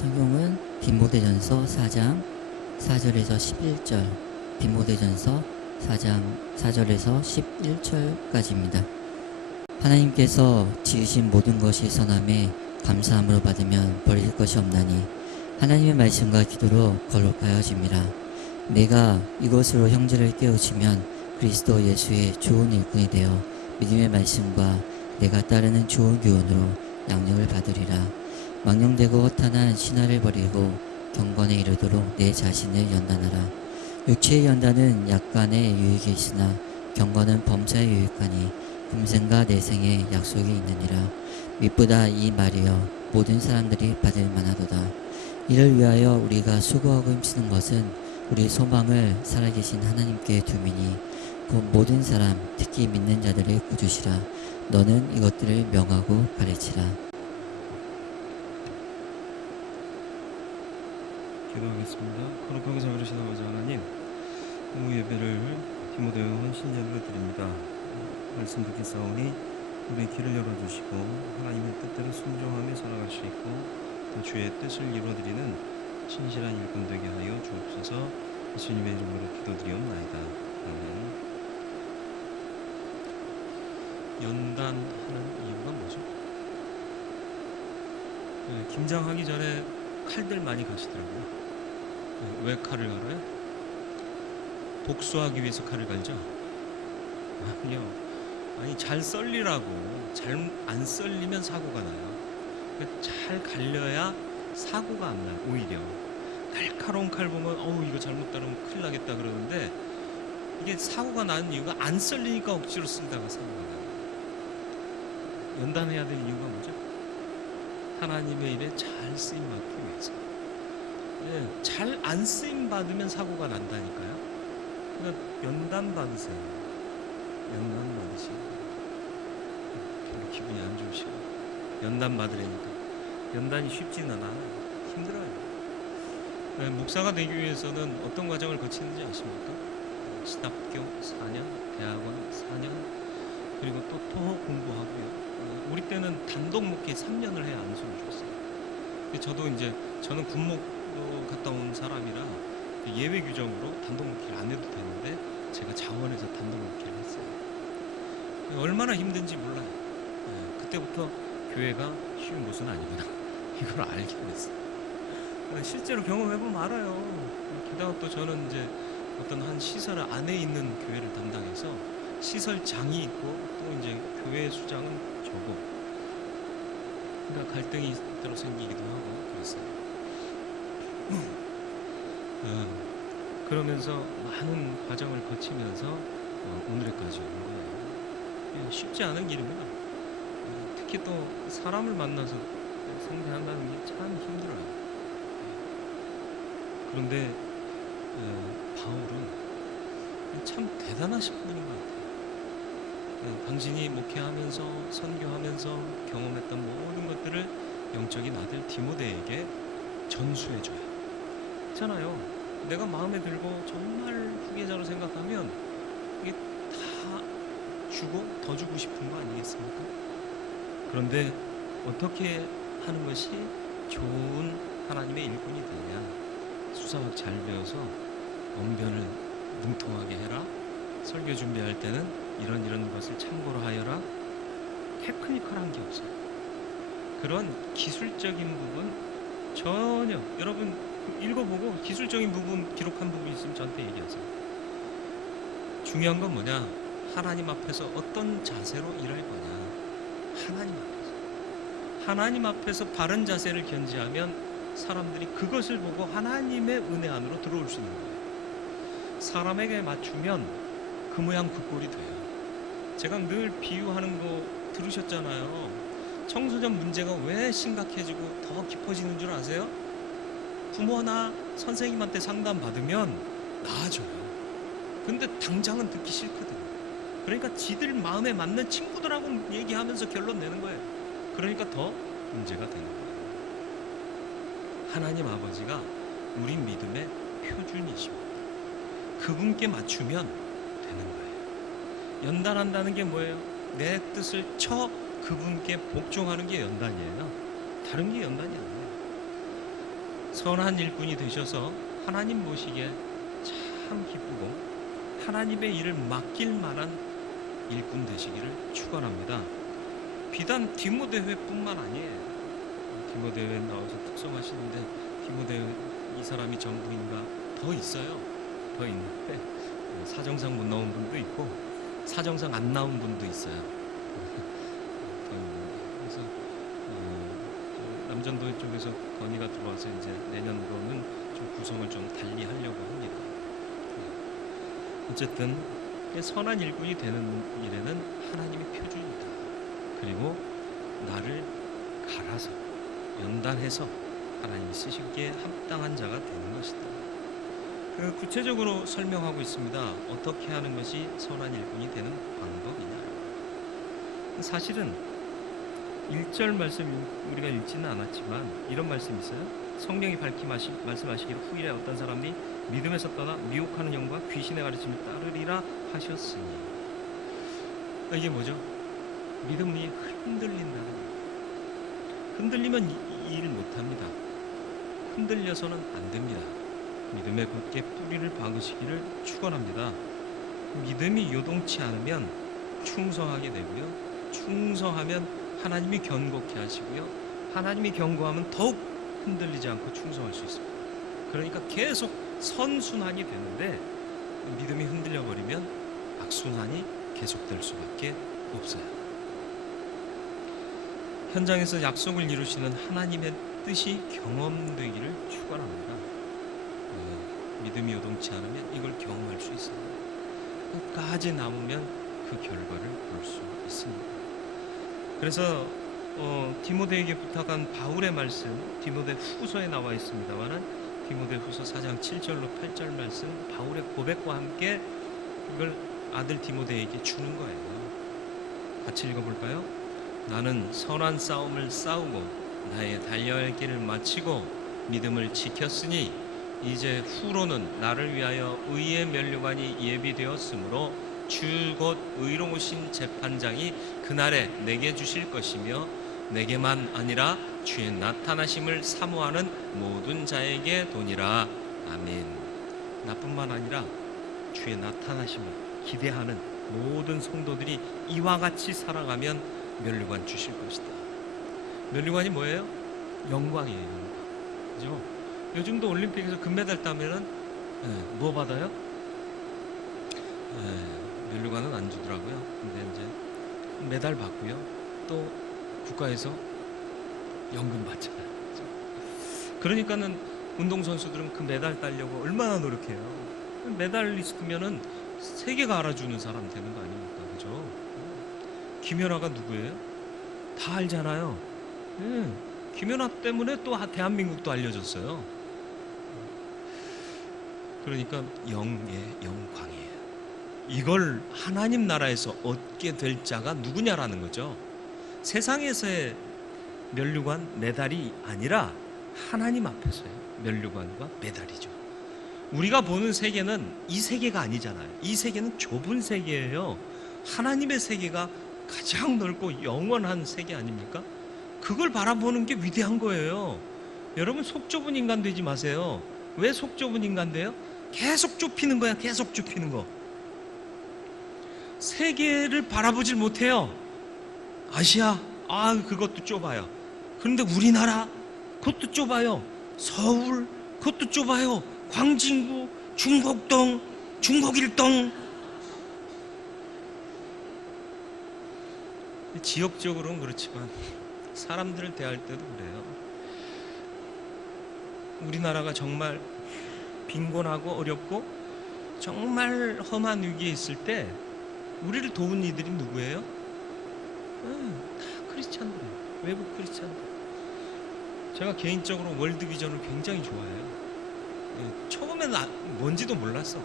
성경은 디모데전서 4장 4절에서 11절, 디모데전서 4장 4절에서 11절까지입니다. 하나님께서 지으신 모든 것이 선함에 감사함으로 받으면 버릴 것이 없나니 하나님의 말씀과 기도로 거룩하여짐이라. 내가 이것으로 형제를 깨우치면 그리스도 예수의 좋은 일꾼이 되어 믿음의 말씀과 내가 따르는 좋은 교훈으로 양육을 받으리라. 망령되고 허탄한 신화를 버리고 경건에 이르도록 내 자신을 연단하라. 육체의 연단은 약간의 유익이 있으나 경건은 범사에 유익하니 금생과 내생에 약속이 있느니라. mit보다 이 말이여 모든 사람들이 받을 만하도다. 이를 위하여 우리가 수고하고 힘쓰는 것은 우리 소망을 살아계신 하나님께 두미니 곧 모든 사람 특히 믿는 자들을 꾸짖으라. 너는 이것들을 명하고 가르치라. 기도하겠습니다. 거룩하게 작으신 아버지 하나님, 오후 예배를 디모데 헌신제로 드립니다. 말씀 듣겠사오니 우리의 길을 열어주시고 하나님의 뜻대로 순종하며 살아갈 수 있고 또 주의 뜻을 이루어드리는 신실한 일꾼 되게 하여 주옵소서. 예수님의 이름으로 기도드리옵나이다. 아멘. 연단하는 이유가 뭐죠? 김장하기 전에 칼들 많이 가시더라고요. 왜 칼을 갈아요? 복수하기 위해서 칼을 갈죠? 아니요. 아니, 잘 썰리라고. 잘 안 썰리면 사고가 나요. 그러니까 잘 갈려야 사고가 안 나요. 오히려 날카로운 칼 보면 이거 잘못 다루면 큰일 나겠다 그러는데 이게 사고가 나는 이유가 안 썰리니까 억지로 쓰다가 사고가 나요. 연단해야 될 이유가 뭐죠? 하나님의 일에 잘 쓰임 받기 위해서. 잘 안 쓰임 받으면 사고가 난다니까요. 그러니까 연단 받으세요. 연단 받으시고 별로 기분이 안 좋으시고 연단 받으려니까 연단이 쉽지는 않아요. 힘들어요. 목사가 되기 위해서는 어떤 과정을 거치는지 아십니까? 신학교 4년, 대학원 4년, 그리고 또 토목 공부하고요. 우리 때는 단독 목회 3년을 해야 안수를 줬어요. 저는 군목도 갔다 온 사람이라 예외 규정으로 단독 목회를 안 해도 되는데 제가 자원해서 단독 목회를 했어요. 얼마나 힘든지 몰라요. 그때부터 교회가 쉬운 곳은 아니구나 이걸 알게 됐어요. 실제로 경험해보면 알아요. 게다가 또 저는 이제 어떤 한 시설 안에 있는 교회를 담당해서 시설장이 있고 또 이제 교회 수장은 저고, 그러니까 갈등이 때로 생기기도 하고 그랬어요. 그러면서 많은 과정을 거치면서 오늘까지 온 거예요. 쉽지 않은 길입니다. 특히 또 사람을 만나서 상대한다는 게 참 힘들어요. 그런데 바울은 참 대단하신 분인 것 같아요. 당신이 목회하면서 선교하면서 경험했던 모든 것들을 영적인 아들 디모데에게 전수해줘요. 있잖아요. 내가 마음에 들고 정말 후계자로 생각하면 이게 다 주고 더 주고 싶은 거 아니겠습니까? 그런데 어떻게 하는 것이 좋은 하나님의 일꾼이 되냐? 수사학 잘 배워서 언변을 능통하게 해라. 설교 준비할 때는 이런 것을 참고로 하여라. 테크니컬한 게 없어요. 그런 기술적인 부분 전혀, 여러분 읽어보고 기술적인 부분 기록한 부분 있으면 저한테 얘기하세요. 중요한 건 뭐냐? 하나님 앞에서 어떤 자세로 일할 거냐? 하나님 앞에서 바른 자세를 견지하면 사람들이 그것을 보고 하나님의 은혜 안으로 들어올 수 있는 거예요. 사람에게 맞추면 그 모양 그 꼴이 돼요. 제가 늘 비유하는 거 들으셨잖아요. 청소년 문제가 왜 심각해지고 더 깊어지는 줄 아세요? 부모나 선생님한테 상담받으면 나아져요. 근데 당장은 듣기 싫거든요. 그러니까 지들 마음에 맞는 친구들하고 얘기하면서 결론 내는 거예요. 그러니까 더 문제가 되는 거예요. 하나님 아버지가 우리 믿음의 표준이십니다. 그분께 맞추면 되는 거예요. 연단한다는 게 뭐예요? 내 뜻을 그분께 복종하는 게 연단이에요. 다른 게 연단이 아니에요. 선한 일꾼이 되셔서 하나님 보시기에 참 기쁘고 하나님의 일을 맡길 만한 일꾼 되시기를 축원합니다. 비단 디모데회뿐만 아니에요. 디모데회 나와서 특성하시는데 디모데회 이 사람이 전부인가 더 있어요. 더 있는데 사정상 못 나온 분도 있고 사정상 안 나온 분도 있어요. 더 있는데 그래서 남전도 쪽에서 건의가 들어와서 이제 내년도는 좀 구성을 좀 달리 하려고 합니다. 어쨌든 선한 일꾼이 되는 일에는 하나님이 표준이다. 그리고 나를 갈아서 연단해서 하나님이 쓰시기에 합당한 자가 되는 것이다. 구체적으로 설명하고 있습니다. 어떻게 하는 것이 선한 일꾼이 되는 방법이냐. 사실은 1절 말씀 우리가 읽지는 않았지만 이런 말씀이 있어요. 성령이 밝히 말씀하시기를 후일에 어떤 사람이 믿음에서 떠나 미혹하는 영과 귀신의 가르침을 따르리라 하셨으니. 이게 뭐죠? 믿음이 흔들린다는 거예요. 흔들리면 일 못합니다. 흔들려서는 안 됩니다. 믿음에 굳게 뿌리를 박으시기를 축원합니다. 믿음이 요동치 않으면 충성하게 되고요. 충성하면 하나님이 견고케 하시고요. 하나님이 견고하면 더욱 흔들리지 않고 충성할 수 있습니다. 그러니까 계속 선순환이 되는데 믿음이 흔들려 버리면 악순환이 계속될 수밖에 없어요. 현장에서 약속을 이루시는 하나님의 뜻이 경험되기를 축원합니다. 믿음이 요동치 않으면 이걸 경험할 수 있습니다. 끝까지 남으면 그 결과를 볼 수 있습니다. 그래서 디모데에게 부탁한 바울의 말씀 디모데 후서에 나와 있습니다만은 디모데 후서 4장 7절로 8절 말씀 바울의 고백과 함께 이걸 아들 디모데에게 주는 거예요. 같이 읽어볼까요? 나는 선한 싸움을 싸우고 나의 달려야 할 길을 마치고 믿음을 지켰으니 이제 후로는 나를 위하여 의의 면류관이 예비되었으므로 주 곧 의로우신 재판장이 그날에 내게 주실 것이며 내게만 아니라 주의 나타나심을 사모하는 모든 자에게 도니라. 아멘. 나뿐만 아니라 주의 나타나심을 기대하는 모든 성도들이 이와 같이 살아가면 면류관 주실 것이다. 면류관이 뭐예요? 영광이에요. 영광. 그죠? 요즘도 올림픽에서 금메달 따면은 뭐 받아요? 면류관은 안 주더라고요. 근데 이제 메달 받고요. 또 국가에서 연금 받잖아요. 그죠? 그러니까는 운동선수들은 그 메달 따려고 얼마나 노력해요. 메달리스트면은 세계가 알아주는 사람 되는 거 아닙니까? 그죠? 김연아가 누구예요? 다 알잖아요. 김연아 때문에 또 대한민국도 알려졌어요. 그러니까 영광이에요. 이걸 하나님 나라에서 얻게 될 자가 누구냐라는 거죠. 세상에서의 면류관 메달이 아니라 하나님 앞에서의 면류관과 메달이죠. 우리가 보는 세계는 이 세계가 아니잖아요. 이 세계는 좁은 세계예요. 하나님의 세계가 가장 넓고 영원한 세계 아닙니까? 그걸 바라보는 게 위대한 거예요. 여러분 속 좁은 인간 되지 마세요. 왜 속 좁은 인간 돼요? 계속 좁히는 거야. 계속 좁히는 거. 세계를 바라보질 못해요. 아시아, 그것도 좁아요. 그런데 우리나라, 그것도 좁아요. 서울, 그것도 좁아요. 광진구, 중곡동, 중곡일동. 지역적으로는 그렇지만 사람들을 대할 때도 그래요. 우리나라가 정말 빈곤하고 어렵고 정말 험한 위기에 있을 때 우리를 도운 이들이 누구예요? 다 크리스찬들이에요. 외국 크리스찬들. 제가 개인적으로 월드비전을 굉장히 좋아해요. 처음에는 뭔지도 몰랐어.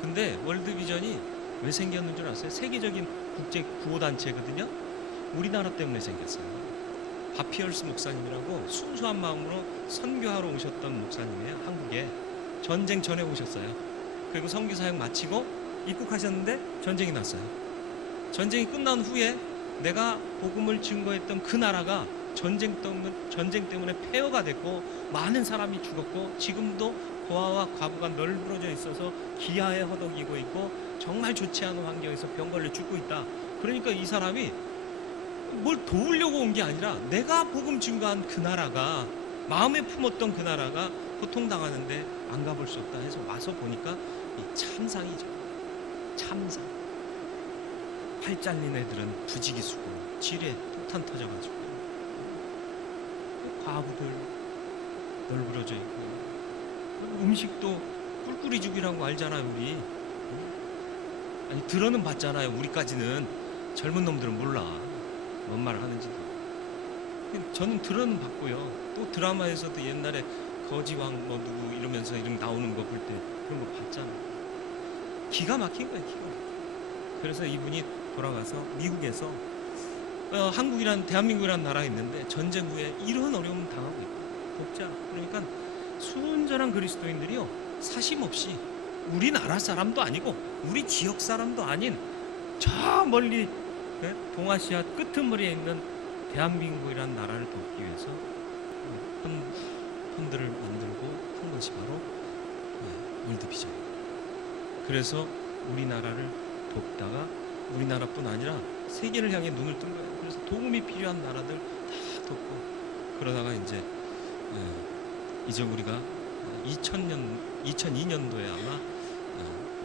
근데 월드비전이 왜 생겼는 줄 아세요? 세계적인 국제 구호단체거든요. 우리나라 때문에 생겼어요. 바피얼스 목사님이라고 순수한 마음으로 선교하러 오셨던 목사님이에요. 한국에 전쟁 전에 오셨어요. 그리고 선교 사역 마치고 입국하셨는데 전쟁이 났어요. 전쟁이 끝난 후에 내가 복음을 증거했던 그 나라가 전쟁 때문에 폐허가 됐고 많은 사람이 죽었고 지금도 고아와 과부가 널브러져 있어서 기아에 허덕이고 있고 정말 좋지 않은 환경에서 병 걸려 죽고 있다. 그러니까 이 사람이 뭘 도우려고 온 게 아니라 내가 복음 증거한 그 나라가, 마음에 품었던 그 나라가 고통당하는데 안 가볼 수 없다 해서 와서 보니까 이 참상이죠. 참상. 팔 잘린 애들은 부지기수고 지뢰 폭탄 터져가지고, 과부들 널브러져 있고, 음식도 꿀꿀이죽이라고 알잖아요 우리. 아니 들어는 봤잖아요. 우리까지는. 젊은 놈들은 몰라 뭔 말을 하는지도. 저는 들어는 봤고요. 또 드라마에서도 옛날에 거지왕 뭐 누구 이러면서 이름 나오는 거 볼 때 그런 거 봤잖아요. 기가 막힌 거예요, 기가 막힌. 그래서 이분이 돌아가서 미국에서 한국이란, 대한민국이란 나라가 있는데 전쟁 후에 이런 어려움을 당하고 있고, 독자. 그러니까 순전한 그리스도인들이요, 사심 없이 우리나라 사람도 아니고 우리 지역 사람도 아닌 저 멀리 동아시아 끄트머리에 있는 대한민국이란 나라를 돕기 위해서 펀드를 만들고 한 것이 바로 월드비전입니다. 그래서 우리나라를 돕다가 우리나라뿐 아니라 세계를 향해 눈을 뜬 거예요. 그래서 도움이 필요한 나라들 다 돕고, 그러다가 이제 우리가 2002년도에 아마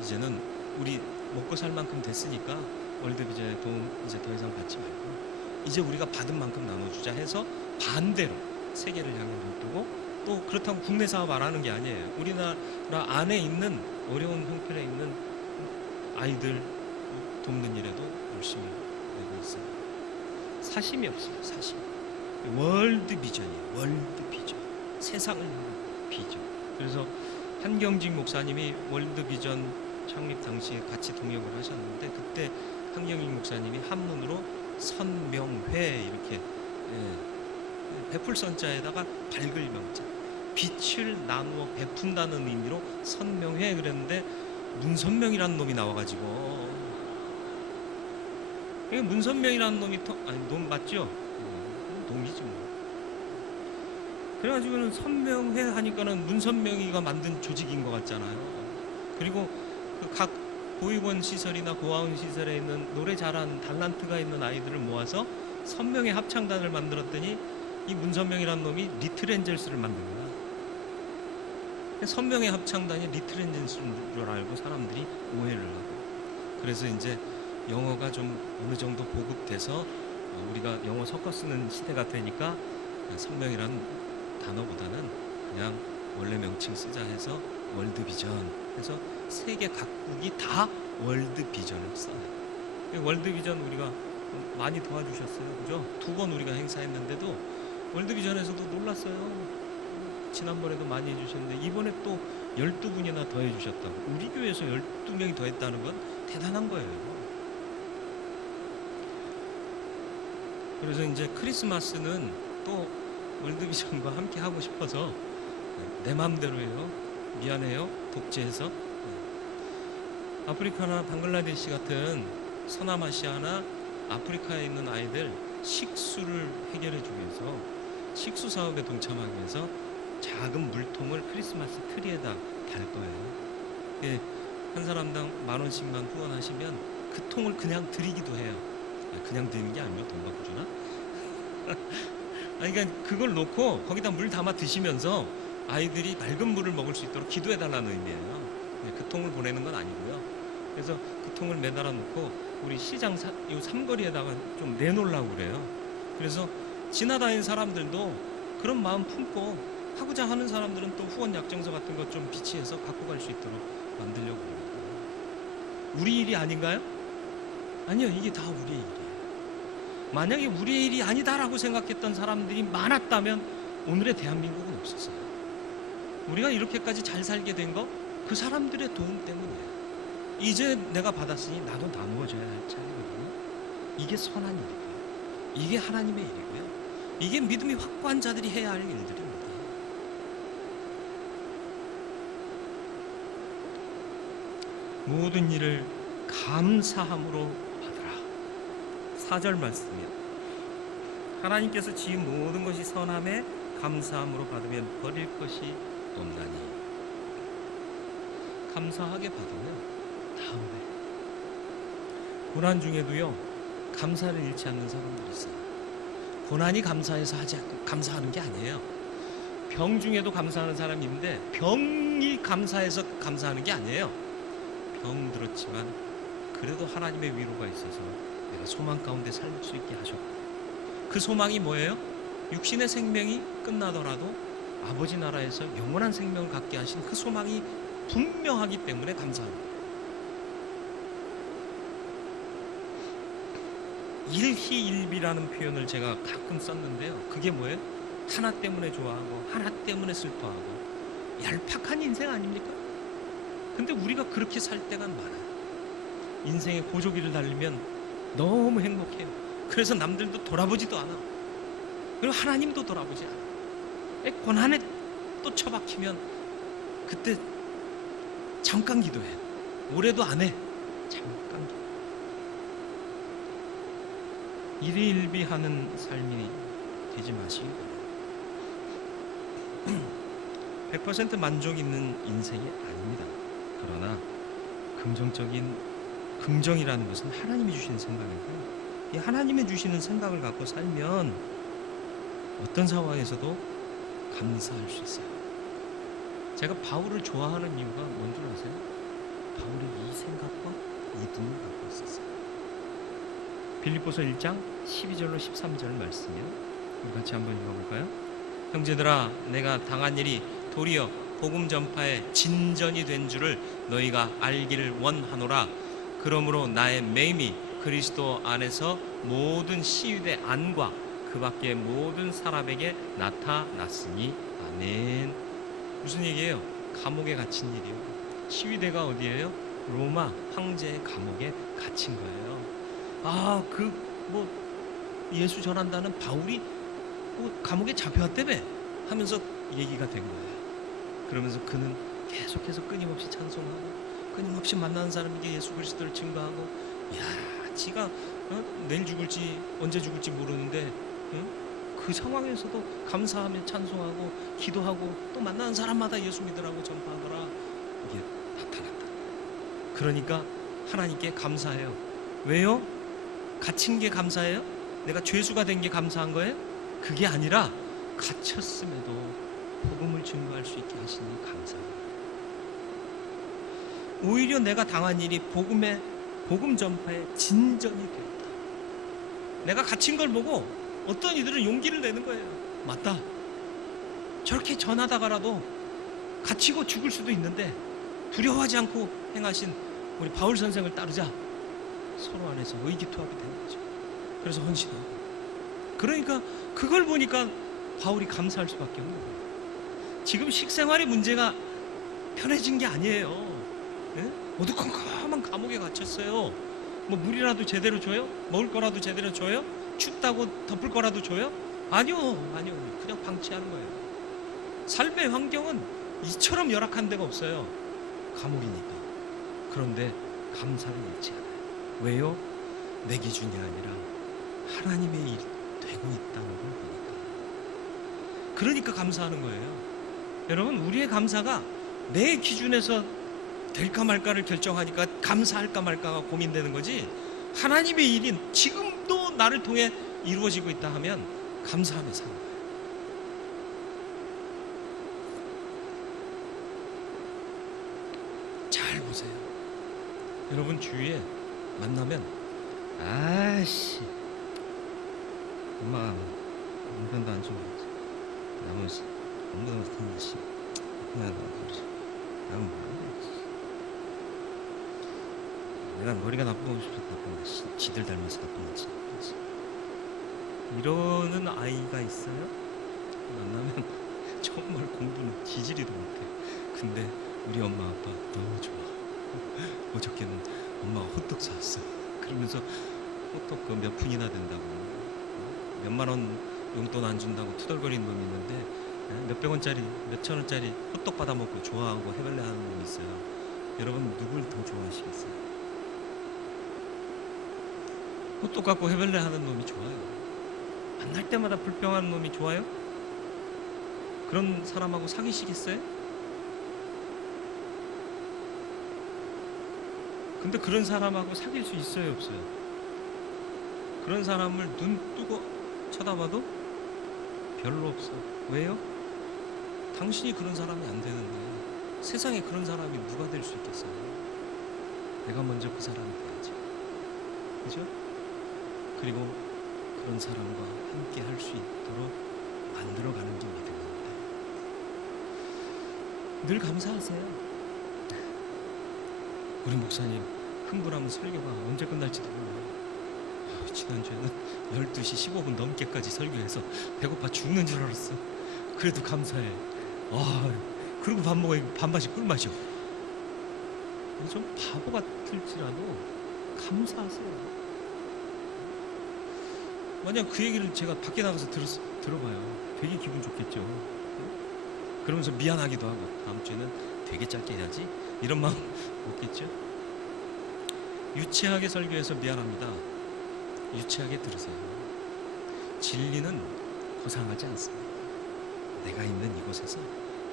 이제는 우리 먹고 살 만큼 됐으니까 월드비전의 도움 이제 더 이상 받지 말고 이제 우리가 받은 만큼 나눠주자 해서 반대로 세계를 향해 눈 뜨고, 또 그렇다고 국내 사업 안 하는 게 아니에요. 우리나라 안에 있는 어려운 형편에 있는 아이들 돕는 일에도 열심히 내고 있어요. 사심이 없어요. 사심. 월드비전이에요. 월드비전. 세상을 향한 비전. 그래서 한경직 목사님이 월드비전 창립 당시에 같이 동역을 하셨는데, 그때 한경직 목사님이 한문으로 선명회 이렇게 베풀선자에다가 밝을 명자, 빛을 나누어 베푼다는 의미로 선명회 그랬는데, 문선명이라는 놈이 나와가지고, 이게 문선명이라는 놈이 놈 맞죠? 놈이지 뭐. 그래가지고는 선명회 하니까는 문선명이가 만든 조직인 것 같잖아요. 그리고 각 보육원 시설이나 고아원 시설에 있는 노래 잘하는 달란트가 있는 아이들을 모아서 선명회 합창단을 만들었더니 이 문선명이라는 놈이 리틀 엔젤스를 만든 거야. 선명회 합창단이 리틀 엔젤스인 줄 알고 사람들이 오해를 하고, 그래서 이제 영어가 좀 어느 정도 보급돼서 우리가 영어 섞어 쓰는 시대가 되니까 선명이라는 단어보다는 그냥 원래 명칭 쓰자 해서 월드비전 해서 세계 각국이 다 월드비전을 써요. 월드비전 우리가 많이 도와주셨어요. 그죠? 2번 우리가 행사했는데도 월드비전에서도 놀랐어요. 지난번에도 많이 해주셨는데 이번에 또 12분이나 더 해주셨다고. 우리 교회에서 12명이 더 했다는 건 대단한 거예요. 그래서 이제 크리스마스는 또 월드비전과 함께 하고 싶어서 내 맘대로예요. 미안해요. 독재해서. 아프리카나 방글라데시 같은 서남아시아나 아프리카에 있는 아이들 식수를 해결해 주기 위해서, 식수 사업에 동참하기 위해서 작은 물통을 크리스마스 트리에다 달 거예요. 한 사람당 10,000원씩만 후원하시면 그 통을 그냥 드리기도 해요. 그냥 드리는 게 아니고 돈 받고 주나? 그러니까 그걸 놓고 거기다 물 담아 드시면서 아이들이 맑은 물을 먹을 수 있도록 기도해 달라는 의미예요. 그 통을 보내는 건 아니고요. 그래서 그 통을 매달아 놓고 우리 시장 요 삼거리에다가 좀 내놓으려고 그래요. 그래서 지나다니는 사람들도 그런 마음 품고, 하고자 하는 사람들은 또 후원 약정서 같은 것 좀 비치해서 갖고 갈 수 있도록 만들려고 그래요. 우리 일이 아닌가요? 아니요, 이게 다 우리의 일이에요. 만약에 우리의 일이 아니다라고 생각했던 사람들이 많았다면 오늘의 대한민국은 없었어요. 우리가 이렇게까지 잘 살게 된 거 그 사람들의 도움 때문이에요. 이제 내가 받았으니 나도 나누어줘야 할 차례거든요. 이게 선한 일이고요. 이게 하나님의 일이고요. 이게 믿음이 확고한 자들이 해야 할 일들입니다. 모든 일을 감사함으로 받으라. 4절 말씀이요. 하나님께서 지은 모든 것이 선함에 감사함으로 받으면 버릴 것이 없나니. 감사하게 받으면 다음에 고난 중에도요 감사를 잃지 않는 사람들이 있어요. 고난이 감사해서 감사하는 게 아니에요. 병 중에도 감사하는 사람이 있는데 병이 감사해서 감사하는 게 아니에요. 병 들었지만 그래도 하나님의 위로가 있어서 내가 소망 가운데 살 수 있게 하셨고, 그 소망이 뭐예요? 육신의 생명이 끝나더라도 아버지 나라에서 영원한 생명을 갖게 하신 그 소망이 분명하기 때문에 감사합니다. 일희일비라는 표현을 제가 가끔 썼는데요, 그게 뭐예요? 하나 때문에 좋아하고 하나 때문에 슬퍼하고, 얄팍한 인생 아닙니까? 근데 우리가 그렇게 살 때가 많아요. 인생의 고조기를 달리면 너무 행복해요. 그래서 남들도 돌아보지도 않아. 그리고 하나님도 돌아보지 않아. 고난에 또 처박히면 그때 잠깐 기도해. 오래도 안 해. 잠깐 기도. 일희일비하는 삶이 되지 마시기 바랍니다. 100% 만족 있는 인생이 아닙니다. 그러나 긍정이라는 것은 하나님이 주시는 생각이고요. 이 하나님이 주시는 생각을 갖고 살면 어떤 상황에서도 감사할 수 있어요. 제가 바울을 좋아하는 이유가 뭔 줄 아세요? 바울이 이 생각과 이 눈을 갖고 있었어요. 빌립보서 1장 12절로 13절 말씀이요, 우리 같이 한번 읽어볼까요? 형제들아, 내가 당한 일이 도리어 복음 전파의 진전이 된 줄을 너희가 알기를 원하노라. 그러므로 나의 매임이 그리스도 안에서 모든 시위대 안과 그 밖의 모든 사람에게 나타났으니 아멘. 무슨 얘기예요? 감옥에 갇힌 일이요. 시위대가 어디예요? 로마 황제의 감옥에 갇힌 거예요. 예수 전한다는 바울이 감옥에 잡혀왔다며 하면서 얘기가 된 거예요. 그러면서 그는 계속해서 끊임없이 찬송하고 끊임없이 만나는 사람에게 예수 그리스도를 증거하고, 지가 내일 죽을지 언제 죽을지 모르는데 그 상황에서도 감사하며 찬송하고 기도하고 또 만나는 사람마다 예수 믿으라고 전파하더라. 이게 나타났다. 그러니까 하나님께 감사해요. 왜요? 갇힌 게 감사해요? 내가 죄수가 된 게 감사한 거예요? 그게 아니라 갇혔음에도 복음을 증거할 수 있게 하시니 감사해요. 오히려 내가 당한 일이 복음 전파의 진전이 되었다. 내가 갇힌 걸 보고 어떤 이들은 용기를 내는 거예요. 맞다. 저렇게 전하다가라도 갇히고 죽을 수도 있는데 두려워하지 않고 행하신 우리 바울 선생을 따르자. 서로 안에서 의기투합이 되는 거죠. 그래서 헌신하고. 그러니까 그걸 보니까 바울이 감사할 수밖에 없는 거예요. 지금 식생활의 문제가 편해진 게 아니에요. 어두컴컴한 감옥에 갇혔어요. 물이라도 제대로 줘요? 먹을 거라도 제대로 줘요? 춥다고 덮을 거라도 줘요? 아니요. 그냥 방치하는 거예요. 삶의 환경은 이처럼 열악한 데가 없어요. 감옥이니까. 그런데 감사를 잃지 않아요. 왜요? 내 기준이 아니라 하나님의 일이 되고 있다는 걸 보니까. 그러니까 감사하는 거예요. 여러분, 우리의 감사가 내 기준에서 될까 말까를 결정하니까 감사할까 말까가 고민되는 거지, 하나님의 일이 지금도 나를 통해 이루어지고 있다 하면 감사하며 사는 거예요. 잘 보세요. 여러분 주위에 만나면 엄마 인간도 안 좋은 거지. 나머지 엄마도 못하는 씨 그냥 그러지. 나는 뭐야? 내가 머리가 나쁜 거고 싶어서 나쁜 거지. 지들 닮아서 나쁜 거지. 이러는 아이가 있어요? 만나면 정말 공부는 지지리도 못해. 근데 우리 엄마 아빠 너무 좋아. 어저께는 엄마가 호떡 사왔어. 그러면서 호떡 그 몇 푼이나 된다고, 몇만 원 용돈 안 준다고 투덜거리는 놈이 있는데, 몇백 원짜리 몇천 원짜리 호떡 받아 먹고 좋아하고 해발레 하는 놈이 있어요. 여러분 누굴 더 좋아하시겠어요? 호떡 갖고 해발레 하는 놈이 좋아요. 만날 때마다 불평하는 놈이 좋아요? 그런 사람하고 사귀시겠어요? 근데 그런 사람하고 사귈 수 있어요, 없어요? 그런 사람을 눈 뜨고 쳐다봐도 별로 없어. 왜요? 당신이 그런 사람이 안 되는데 세상에 그런 사람이 누가 될 수 있겠어요? 내가 먼저 그 사람이 돼야지. 그죠? 그리고 그런 사람과 함께 할 수 있도록 만들어가는 게 믿음입니다. 늘 감사하세요. 우리 목사님 흥분하면 설교가 언제 끝날지도 몰라요. 지난주에는 12시 15분 넘게까지 설교해서 배고파 죽는 줄 알았어. 그래도 감사해. 그리고 밥 먹어. 반반씩 꿀맛이요. 좀 바보 같을지라도 감사하세요. 만약 그 얘기를 제가 밖에 나가서 들어봐요. 되게 기분 좋겠죠. 그러면서 미안하기도 하고 다음 주에는 되게 짧게 해야지 이런 마음 없겠죠. 유치하게 설교해서 미안합니다. 유치하게 들으세요. 진리는 고상하지 않습니다. 내가 있는 이곳에서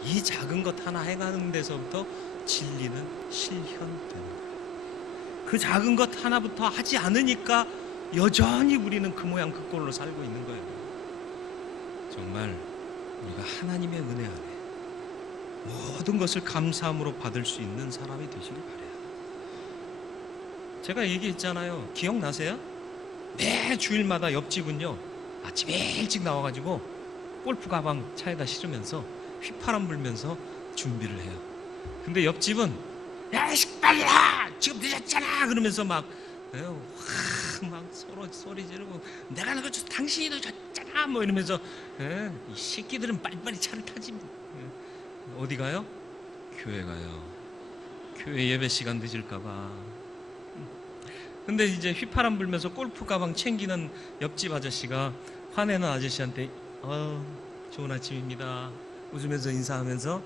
이 작은 것 하나 행하는 데서부터 진리는 실현되는 거예요. 그 작은 것 하나부터 하지 않으니까 여전히 우리는 그 모양 그 꼴로 살고 있는 거예요. 정말 우리가 하나님의 은혜 안에 모든 것을 감사함으로 받을 수 있는 사람이 되시길 바라요. 제가 얘기했잖아요. 기억나세요? 매 주일마다 옆집은요 아침에 일찍 나와가지고 골프 가방 차에다 실으면서 휘파람 불면서 준비를 해요. 근데 옆집은 야 빨리 와 지금 늦었잖아 그러면서 막 서로 소리 지르고 내가 늦었어 당신이 늦었잖아 뭐 이러면서 이 새끼들은 빨리빨리 차를 타지. 어디 가요? 교회 가요. 교회 예배 시간 늦을까봐. 근데 이제 휘파람 불면서 골프 가방 챙기는 옆집 아저씨가 화내는 아저씨한테 좋은 아침입니다 웃으면서 인사하면서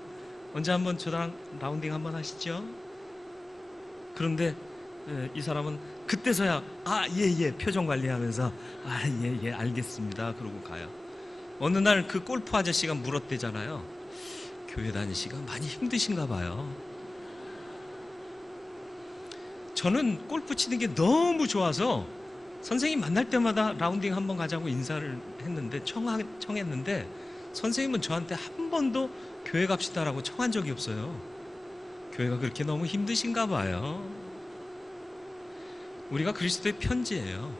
언제 한번 저랑 라운딩 한번 하시죠? 그런데 이 사람은 그때서야 예 표정 관리하면서 예 알겠습니다 그러고 가요. 어느 날 그 골프 아저씨가 물었대잖아요. 교회 다니시가 많이 힘드신가 봐요. 저는 골프 치는 게 너무 좋아서 선생님 만날 때마다 라운딩 한번 가자고 인사를 했는데 청했는데 선생님은 저한테 한 번도 교회 갑시다라고 청한 적이 없어요. 교회가 그렇게 너무 힘드신가 봐요. 우리가 그리스도의 편지예요.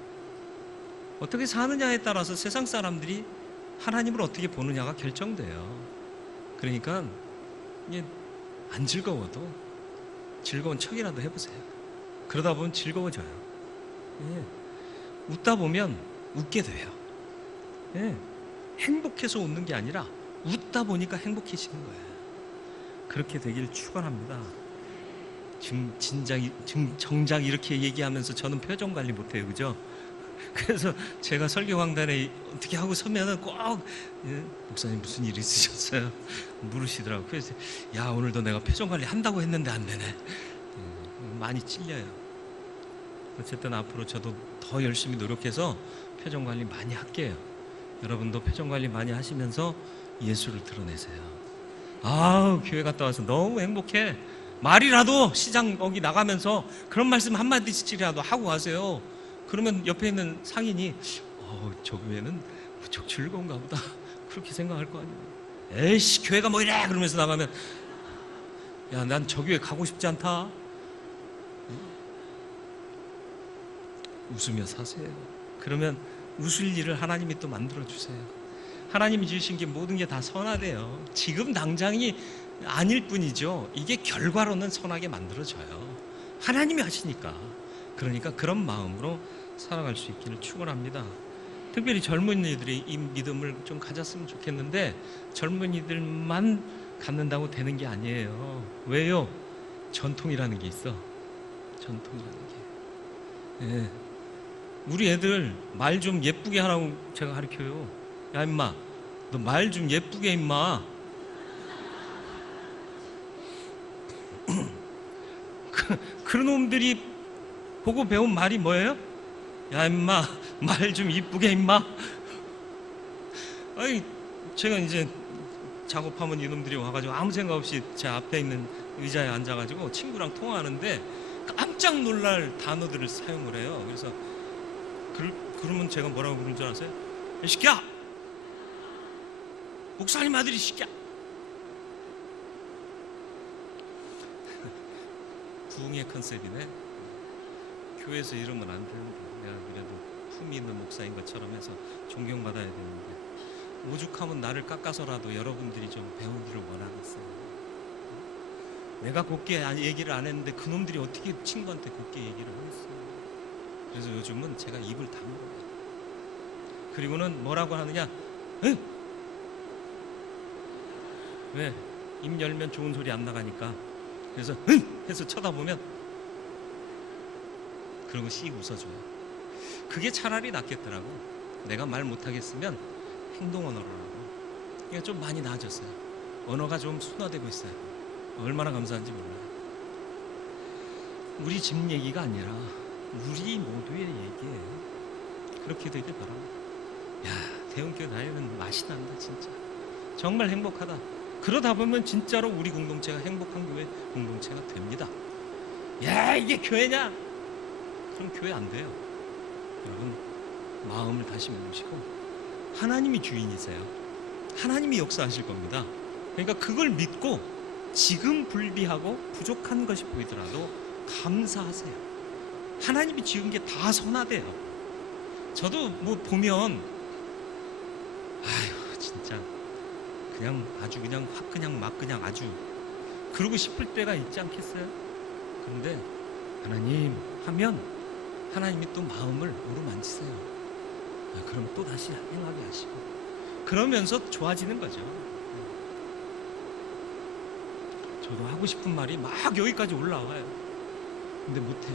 어떻게 사느냐에 따라서 세상 사람들이 하나님을 어떻게 보느냐가 결정돼요. 그러니까 안 즐거워도 즐거운 척이라도 해보세요. 그러다 보면 즐거워져요. 웃다 보면 웃게 돼요. 행복해서 웃는 게 아니라 웃다 보니까 행복해지는 거예요. 그렇게 되길 축원합니다. 정작 이렇게 얘기하면서 저는 표정 관리 못해요, 그죠? 그래서 제가 설교 강단에 어떻게 하고 서면은 꼭 목사님 무슨 일 있으셨어요? 물으시더라고요. 그래서 야 오늘도 내가 표정 관리 한다고 했는데 안 되네. 많이 찔려요. 어쨌든 앞으로 저도 더 열심히 노력해서 표정 관리 많이 할게요. 여러분도 표정 관리 많이 하시면서 예수를 드러내세요. 교회 갔다 와서 너무 행복해. 말이라도 시장 거기 나가면서 그런 말씀 한마디씩이라도 하고 가세요. 그러면 옆에 있는 상인이 저 교회는 무척 즐거운가 보다 그렇게 생각할 거 아니에요. 에이씨 교회가 뭐 이래 그러면서 나가면 야 난 저 교회 가고 싶지 않다. 웃으며 사세요. 그러면 웃을 일을 하나님이 또 만들어주세요. 하나님이 지으신 게 모든 게 다 선하대요. 지금 당장이 아닐 뿐이죠. 이게 결과로는 선하게 만들어져요. 하나님이 하시니까. 그러니까 그런 마음으로 살아갈 수 있기를 축원합니다. 특별히 젊은이들이 이 믿음을 좀 가졌으면 좋겠는데 젊은이들만 갖는다고 되는 게 아니에요. 왜요? 전통이라는 게 있어. 전통이라는 게. 우리 애들 말 좀 예쁘게 하라고 제가 가르쳐요. 야 임마 너 말 좀 예쁘게 임마. 그런 놈들이 보고 배운 말이 뭐예요? 야 임마 말 좀 이쁘게 임마. 아니 제가 이제 작업하면 이놈들이 와가지고 아무 생각 없이 제 앞에 있는 의자에 앉아가지고 친구랑 통화하는데 깜짝 놀랄 단어들을 사용을 해요. 그래서 그러면 제가 뭐라고 그러는 줄 아세요? 이 새끼야! 목사님 아들이 새끼야! 부흥의 컨셉이네. 교회에서 이러면 안 되는데, 내가 그래도 품이 있는 목사인 것처럼 해서 존경받아야 되는데, 오죽하면 나를 깎아서라도 여러분들이 좀 배우기를 원하겠어요. 내가 곱게 얘기를 안 했는데 그놈들이 어떻게 친구한테 곱게 얘기를 하겠어요. 그래서 요즘은 제가 입을 다물어요. 그리고는 뭐라고 하느냐? 응? 왜? 입 열면 좋은 소리 안 나가니까. 그래서 응! 해서 쳐다보면 그러고 씩 웃어줘요. 그게 차라리 낫겠더라고. 내가 말 못하겠으면 행동 언어로 하고. 그러니까 좀 많이 나아졌어요. 언어가 좀 순화되고 있어요. 얼마나 감사한지 몰라요. 우리 집 얘기가 아니라 우리 모두의 얘기예요. 그렇게 되길 바랍니다. 야, 대형교회 다니는 맛이 난다 진짜. 정말 행복하다. 그러다 보면 진짜로 우리 공동체가 행복한 교회 공동체가 됩니다. 야, 이게 교회냐? 그럼 교회 안 돼요. 여러분, 마음을 다시 모으시고 하나님이 주인이세요. 하나님이 역사하실 겁니다. 그러니까 그걸 믿고 지금 불비하고 부족한 것이 보이더라도 감사하세요. 하나님이 지은 게 다 선하대요. 저도 뭐 보면 아유 진짜 그냥 아주 그냥 확 그냥 막 그냥 아주 그러고 싶을 때가 있지 않겠어요? 그런데 하나님 하면 하나님이 또 마음을 오르만지세요. 그럼 또 다시 행하게 하시고 그러면서 좋아지는 거죠. 저도 하고 싶은 말이 막 여기까지 올라와요. 근데 못해.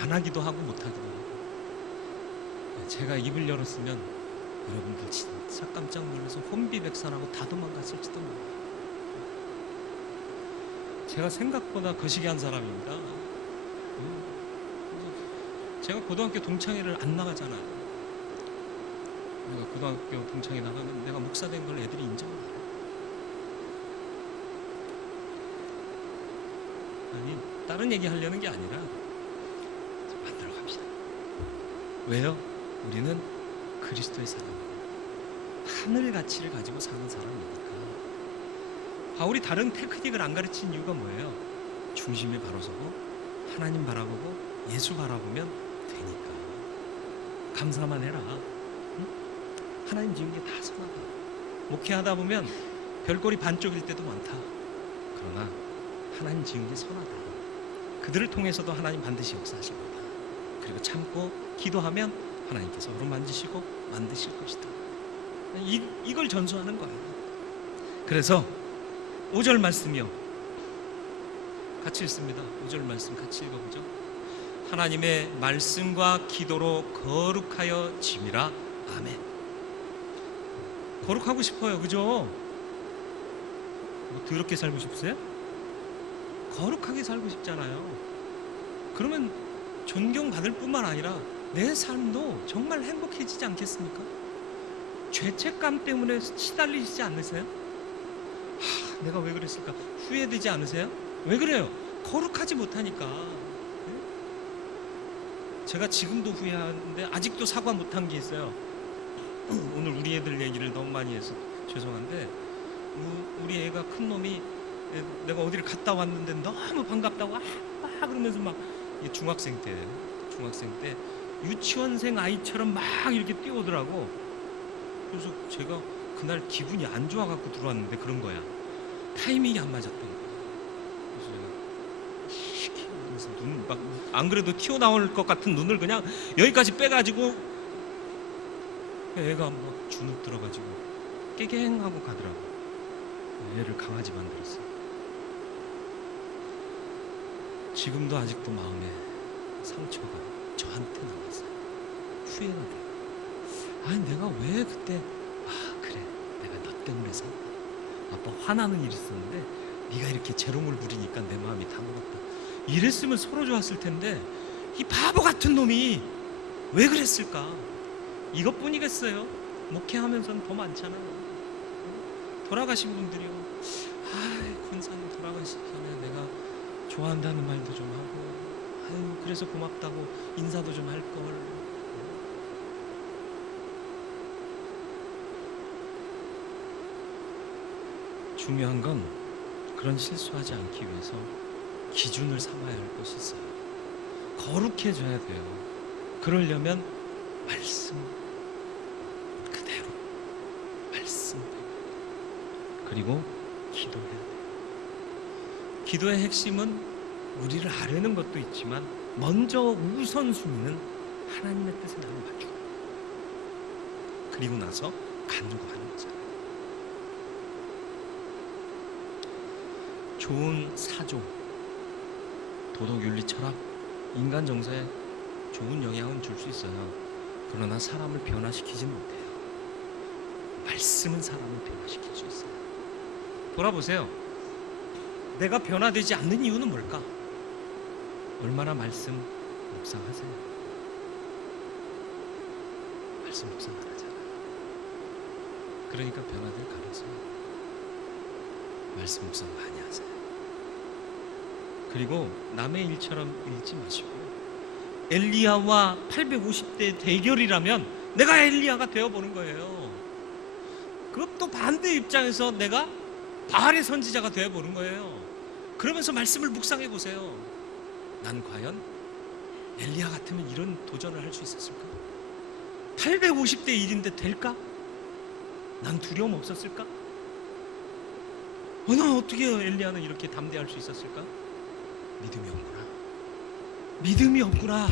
안 하기도 하고 못하기도 하고. 제가 입을 열었으면 여러분들 진짜 깜짝 놀라서 혼비백산하고 다 도망갔을지도 몰라요. 제가 생각보다 거시기한 사람입니다. 제가 고등학교 동창회를 안 나가잖아요. 내가 고등학교 동창회 나가면 내가 목사 된 걸 애들이 인정을 안 해요. 아니 다른 얘기 하려는 게 아니라 만들어 갑시다. 왜요? 우리는 그리스도의 사람이에요. 하늘 가치를 가지고 사는 사람이니까. 바울이 다른 테크닉을 안 가르친 이유가 뭐예요? 중심에 바로 서고 하나님 바라보고 예수 바라보면 되니까. 감사만 해라. 응? 하나님 지은 게 다 선하다. 목회하다 보면 별꼴이 반쪽일 때도 많다. 그러나 하나님 지은 게 선하다. 그들을 통해서도 하나님 반드시 역사하실 거다. 그리고 참고 기도하면 하나님께서 어루만지시고 만드실 것이다. 이걸 전수하는 거예요. 그래서 5절 말씀이요. 같이 읽습니다. 5절 말씀 같이 읽어보죠. 하나님의 말씀과 기도로 거룩하여 짐이라. 아멘. 거룩하고 싶어요. 그죠? 뭐 더럽게 살고 싶으세요? 거룩하게 살고 싶잖아요. 그러면 존경받을 뿐만 아니라 내 삶도 정말 행복해지지 않겠습니까? 죄책감 때문에 시달리지 않으세요? 내가 왜 그랬을까? 후회되지 않으세요? 왜 그래요? 거룩하지 못하니까. 제가 지금도 후회하는데 아직도 사과 못한 게 있어요. 오늘 우리 애들 얘기를 너무 많이 해서 죄송한데 우리 애가 큰 놈이 내가 어디를 갔다 왔는데 너무 반갑다고 그러면서 막 중학생 때 유치원생 아이처럼 막 이렇게 뛰어오더라고. 그래서 제가 그날 기분이 안 좋아갖고 들어왔는데 그런 거야. 타이밍이 안 맞았던 거야. 그래서 눈 막 안 그래도 튀어나올 것 같은 눈을 그냥 여기까지 빼가지고 애가 막 주눅 들어가지고 깨갱하고 가더라고. 애를 강아지 만들었어. 지금도 아직도 마음에 상처가 저한테 남았어요. 후회가 돼요. 아니 내가 왜 그때 그래 내가 너 때문에 샀다. 아빠 화나는 일이 있었는데 네가 이렇게 재롱을 부리니까 내 마음이 다 녹았다. 이랬으면 서로 좋았을 텐데 이 바보 같은 놈이 왜 그랬을까? 이것뿐이겠어요? 목회하면서는 더 많잖아요. 돌아가신 분들이요. 권사님 돌아가시기 전에 내가 좋아한다는 말도 좀 하고, 그래서 고맙다고 인사도 좀 할 걸. 중요한 건 그런 실수하지 않기 위해서 기준을 삼아야 할 것이 있어요. 거룩해져야 돼요. 그러려면 말씀 그대로, 말씀대로, 그리고 기도해야 돼요. 기도의 핵심은 우리를 아뢰는 것도 있지만 먼저 우선순위는 하나님의 뜻에 나를 맞추고, 그리고 나서 간구하는 거잖아요. 좋은 사조, 도덕, 윤리, 철학, 인간 정서에 좋은 영향은 줄 수 있어요. 그러나 사람을 변화시키지는 못해요. 말씀은 사람을 변화시킬 수 있어요. 돌아보세요. 내가 변화되지 않는 이유는 뭘까? 얼마나 말씀 묵상하세요? 말씀 묵상 안 하잖아요. 그러니까 변화될 가능성이, 말씀 묵상 많이 하세요. 그리고 남의 일처럼 읽지 마시고, 엘리야와 850대 대결이라면 내가 엘리야가 되어보는 거예요. 그럼 또 반대 입장에서 내가 바알의 선지자가 되어보는 거예요. 그러면서 말씀을 묵상해 보세요. 난 과연 엘리야 같으면 이런 도전을 할 수 있었을까? 850대 1인데 될까? 난 두려움 없었을까? 난 어떻게 엘리야는 이렇게 담대할 수 있었을까? 믿음이 없구나. 믿음이 없구나.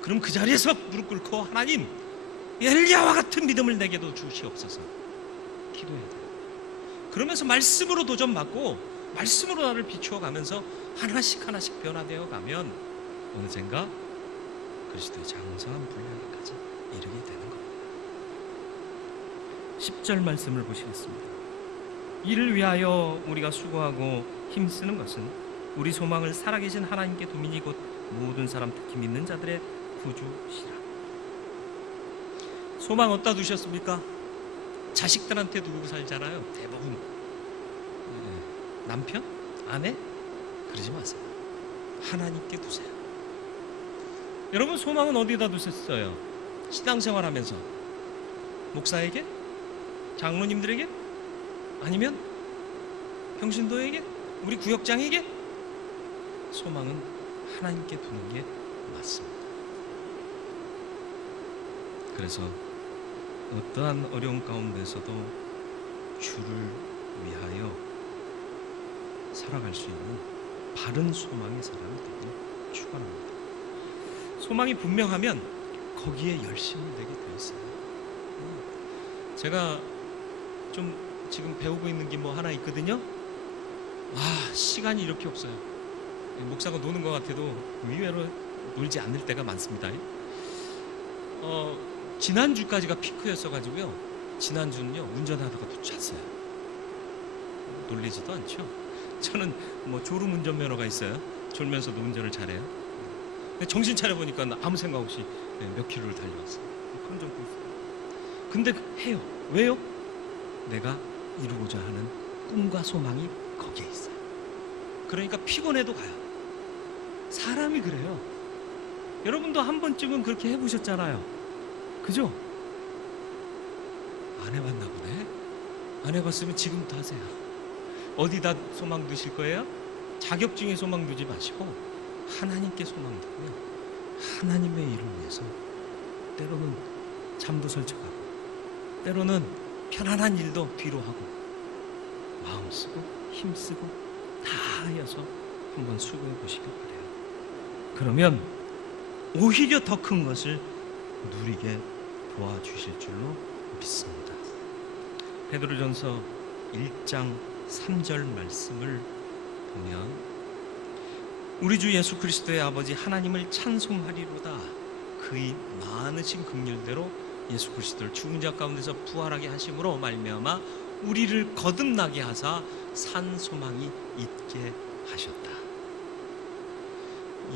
그럼 그 자리에서 무릎 꿇고, 하나님, 엘리야와 같은 믿음을 내게도 주시옵소서. 기도해야 돼요. 그러면서 말씀으로 도전받고 말씀으로 나를 비추어 가면서 하나씩 하나씩 변화되어 가면 어느샌가 그리스도의 장성한 분량까지 이르게 되는 겁니다. 10절 말씀을 보시겠습니다. 이를 위하여 우리가 수고하고 힘쓰는 것은 우리 소망을 살아계신 하나님께 도민이 곧 모든 사람, 특히 믿는 자들의 구주시라. 소망 어디다 두셨습니까? 자식들한테 두고 살잖아요, 대부분. 남편? 아내? 그러지 마세요. 하나님께 두세요. 여러분, 소망은 어디다 두셨어요? 신앙생활하면서 목사에게? 장로님들에게? 아니면 평신도에게? 우리 구역장에게? 소망은 하나님께 두는 게 맞습니다. 그래서 어떠한 어려움 가운데서도 주를 위하여 살아갈 수 있는 바른 소망의 사람이 되길 축원합니다. 소망이 분명하면 거기에 열심히 되게 되어 있어요. 제가 좀 지금 배우고 있는 게 뭐 하나 있거든요. 시간이 이렇게 없어요. 목사가 노는 것 같아도 의외로 놀지 않을 때가 많습니다. 지난주까지가 피크였어가지고요. 지난주는요, 운전하다가 잤어요. 놀리지도 않죠. 저는 뭐 졸음 운전면허가 있어요. 졸면서도 운전을 잘해요. 근데 정신 차려보니까 아무 생각 없이 몇 킬로를 달려왔어요. 그런 적도 있어요. 근데 해요. 왜요? 내가 이루고자 하는 꿈과 소망이 거기에 있어요. 그러니까 피곤해도 가요. 사람이 그래요. 여러분도 한 번쯤은 그렇게 해보셨잖아요. 그죠? 안 해봤나 보네. 안 해봤으면 지금부터 하세요. 어디다 소망 두실 거예요? 자격증에 소망 두지 마시고 하나님께 소망 두고요. 하나님의 일을 위해서 때로는 잠도 설쳐가고, 때로는 편안한 일도 뒤로 하고, 마음 쓰고 힘 쓰고 다 하여서 한번 수고해 보시길 바래요. 그러면 오히려 더 큰 것을 누리게 도와주실 줄로 믿습니다. 베드로전서 1장 3절 말씀을 보면, 우리 주 예수 그리스도의 아버지 하나님을 찬송하리로다. 그의 많으신 긍휼대로 예수 그리스도를 죽은 자 가운데서 부활하게 하심으로 말미암아 우리를 거듭나게 하사 산 소망이 있게 하셨다.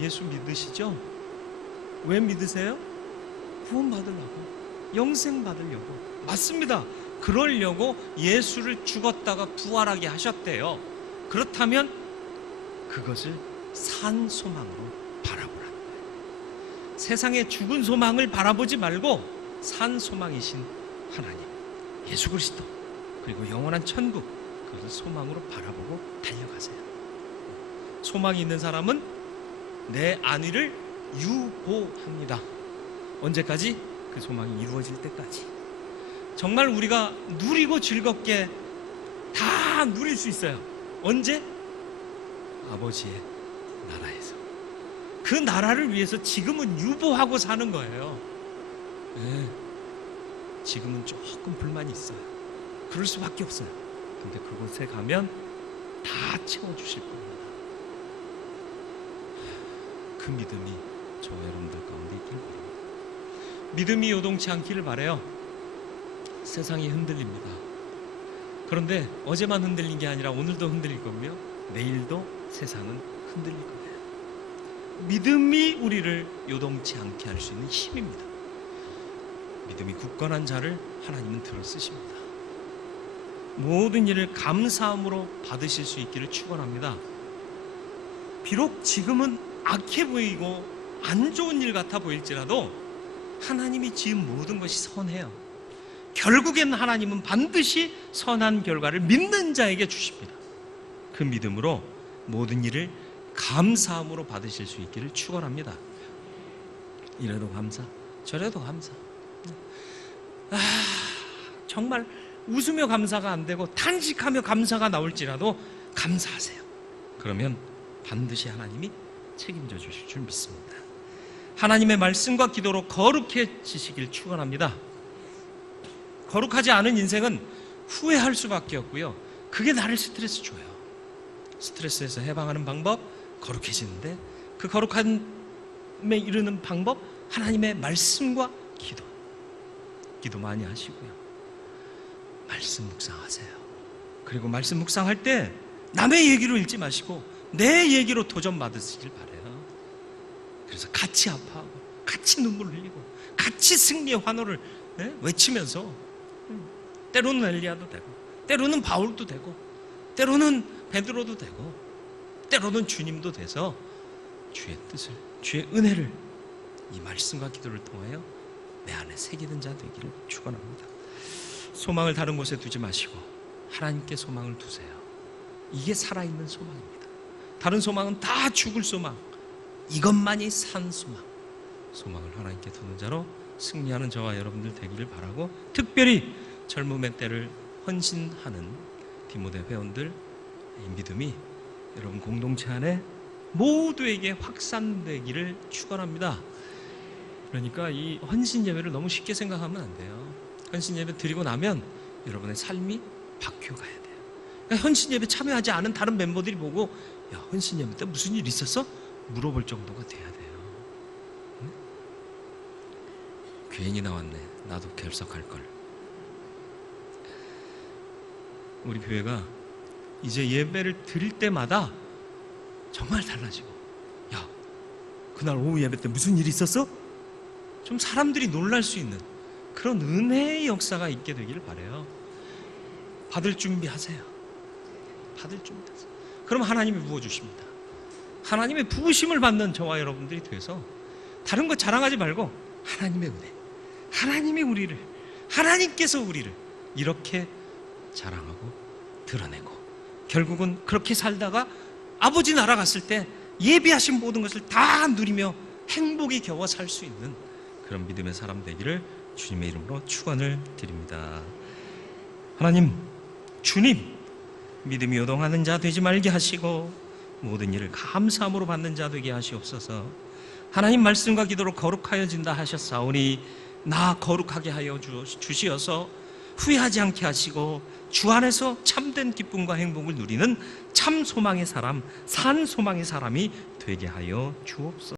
예수 믿으시죠? 왜 믿으세요? 구원 받으려고, 영생 받으려고. 맞습니다. 그러려고 예수를 죽었다가 부활하게 하셨대요. 그렇다면 그것을 산 소망으로 바라보라는 거예요. 세상의 죽은 소망을 바라보지 말고 산 소망이신 하나님, 예수 그리스도, 그리고 영원한 천국, 그것을 소망으로 바라보고 달려가세요. 소망이 있는 사람은 내 안위를 유보합니다. 언제까지? 그 소망이 이루어질 때까지. 정말 우리가 누리고 즐겁게 다 누릴 수 있어요. 언제? 아버지의 나라에서. 그 나라를 위해서 지금은 유보하고 사는 거예요. 네. 지금은 조금 불만이 있어요. 그럴 수밖에 없어요. 근데 그곳에 가면 다 채워주실 겁니다. 그 믿음이 저와 여러분들 가운데 있길 바랍니다. 믿음이 요동치 않기를 바라요. 세상이 흔들립니다. 그런데 어제만 흔들린 게 아니라 오늘도 흔들릴 거고요, 내일도 세상은 흔들릴 거예요. 믿음이 우리를 요동치 않게 할 수 있는 힘입니다. 믿음이 굳건한 자를 하나님은 들어 쓰십니다. 모든 일을 감사함으로 받으실 수 있기를 축원합니다. 비록 지금은 악해 보이고 안 좋은 일 같아 보일지라도 하나님이 지은 모든 것이 선해요. 결국엔 하나님은 반드시 선한 결과를 믿는 자에게 주십니다. 그 믿음으로 모든 일을 감사함으로 받으실 수 있기를 축원합니다. 이래도 감사, 저래도 감사. 정말 웃으며 감사가 안 되고 탄식하며 감사가 나올지라도 감사하세요. 그러면 반드시 하나님이 책임져 주실 줄 믿습니다. 하나님의 말씀과 기도로 거룩해지시길 축원합니다. 거룩하지 않은 인생은 후회할 수밖에 없고요, 그게 나를 스트레스 줘요. 스트레스에서 해방하는 방법, 거룩해지는데 그 거룩함에 이르는 방법, 하나님의 말씀과 기도 많이 하시고요, 말씀 묵상하세요. 그리고 말씀 묵상할 때 남의 얘기로 읽지 마시고 내 얘기로 도전 받으시길 바라요. 그래서 같이 아파하고 같이 눈물을 흘리고 같이 승리의 환호를 외치면서, 때로는 엘리야도 되고 때로는 바울도 되고 때로는 베드로도 되고 때로는 주님도 돼서 주의 뜻을, 주의 은혜를 이 말씀과 기도를 통하여 내 안에 새기는 자 되기를 축원합니다. 소망을 다른 곳에 두지 마시고 하나님께 소망을 두세요. 이게 살아있는 소망입니다. 다른 소망은 다 죽을 소망, 이것만이 산 소망. 소망을 하나님께 두는 자로 승리하는 저와 여러분들 되기를 바라고, 특별히 젊음의 때를 헌신하는 디모데 회원들, 이 믿음이 여러분 공동체 안에 모두에게 확산되기를 축원합니다. 그러니까 이 헌신 예배를 너무 쉽게 생각하면 안 돼요. 헌신 예배 드리고 나면 여러분의 삶이 바뀌어 가야 돼요. 그러니까 헌신 예배 참여하지 않은 다른 멤버들이 보고, 야, 헌신 예배 때 무슨 일 있었어? 물어볼 정도가 돼야 돼요. 응? 괜히 나왔네. 나도 결석할 걸. 우리 교회가 이제 예배를 드릴 때마다 정말 달라지고, 야, 그날 오후 예배 때 무슨 일이 있었어? 좀 사람들이 놀랄 수 있는 그런 은혜의 역사가 있게 되기를 바라요. 받을 준비하세요. 받을 준비하세요. 그럼 하나님이 부어주십니다. 하나님의 부으심을 받는 저와 여러분들이 돼서 다른 거 자랑하지 말고 하나님의 은혜, 하나님이 우리를, 하나님께서 우리를 이렇게 자랑하고 드러내고, 결국은 그렇게 살다가 아버지 나라 갔을 때 예비하신 모든 것을 다 누리며 행복이 겨워 살 수 있는 그런 믿음의 사람 되기를 주님의 이름으로 축원을 드립니다. 하나님, 주님, 믿음이 요동하는 자 되지 말게 하시고 모든 일을 감사함으로 받는 자 되게 하시옵소서. 하나님 말씀과 기도로 거룩하여진다 하셨사오니 나 거룩하게 하여 주시어서 후회하지 않게 하시고 주 안에서 참된 기쁨과 행복을 누리는 참 소망의 사람, 산 소망의 사람이 되게 하여 주옵소서.